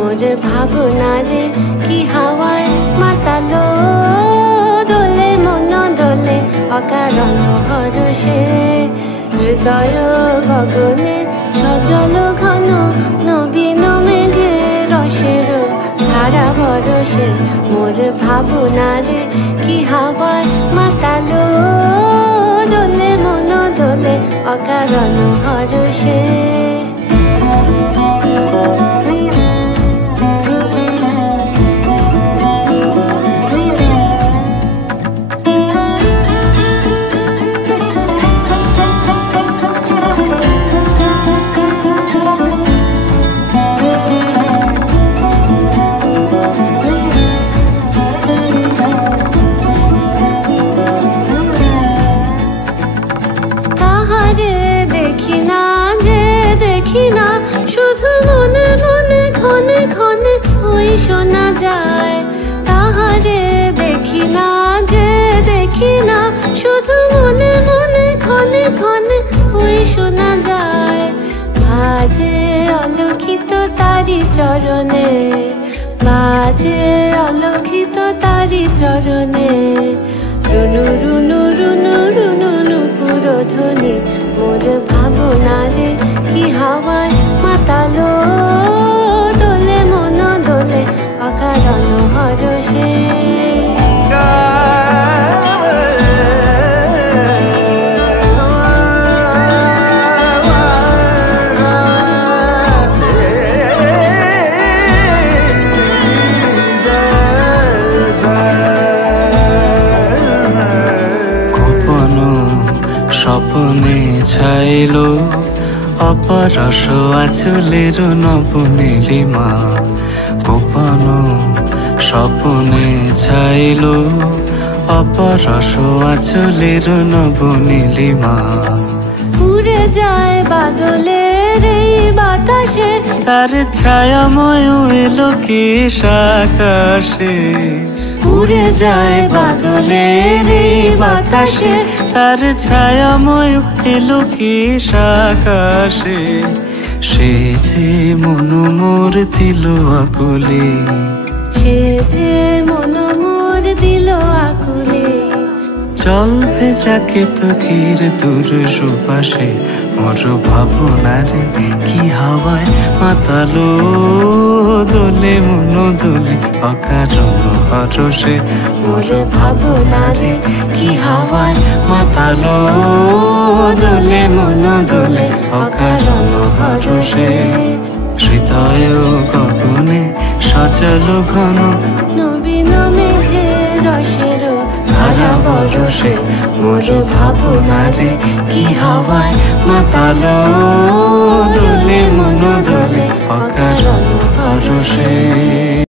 মোর ভাবনারে কি হাওয়ায় মাতালো দোলে মন দোলে অকারণ হরষে হৃদয় গগনে সজল ঘন নবীন মেঘে রসের ধারা বরষে মোর ভাবনারে কি হাওয়ায় মাতালো দোলে মন দোলে অকারণ হরষে শুধু মনে মনে ক্ষণে ক্ষণে ওই শোনা যায় তাহারে দেখি না যে দেখি না শুধু মনে মনে ক্ষণে ক্ষণে ওই শোনা যায় বাজে অলক্ষিত তারি চরণে বাজে অলক্ষিত তারি চরণে রুনু রুনু রুনু রুনু নুপুর ধ্বনি মোর ভাবনারে কি হাওয়ায় মাতালো দোলে মন দোলে অকারণ হরষে স্বপ্নে ছাইলো অপরস আঁচলের নবনীলিমা গোপন স্বপ্নে ছাইলো অপরস আঁচলের নবনীলিমা উড়ে যায় বাদলের এই বাতাসে তার ছায়াময় এলো কি আকাশে উড়ে যায় বাদলের এই বাতাসে তার ছায়াময় এলো কি আকাশে সে যে মন মোর দিল আকুলে সে যে মন মোর দিল আকুলে জল ভেজাকে তকির দূর সুপাশে মোর ভাবনারে কি হাওয়ায় মাতালো দোলে মন দোলে অকারণ হরষে মোর ভাবনারে কি হাওয়ায় মাতালো দোলে মন দোলে অকারণ হরষে হৃদয় গগনে সজল ঘন নবীন মেঘে রসের ধারা বরষে মোর ভাবনারে কি হাওয়ায় মাতালো দোলে মন দোলে অকারণ হরষে।